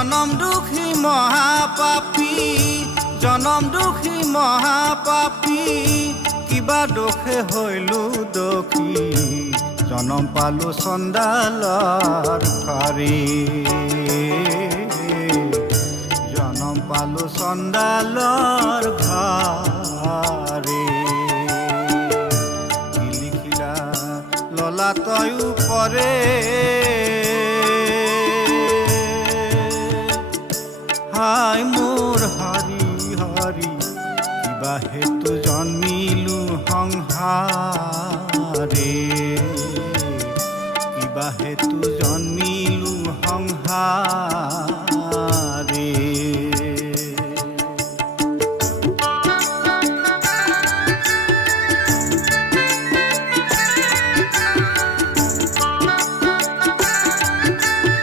জনম দুখী মহাপাপী, জনম দুখী মহাপাপী, কিবা দোষে হইলো দোষী, জনম পালো চণ্ডালৰ ঘাৰী, জনম পালো চণ্ডালৰ ঘাৰী। কি লিখিলা ললাটয়ো পৰে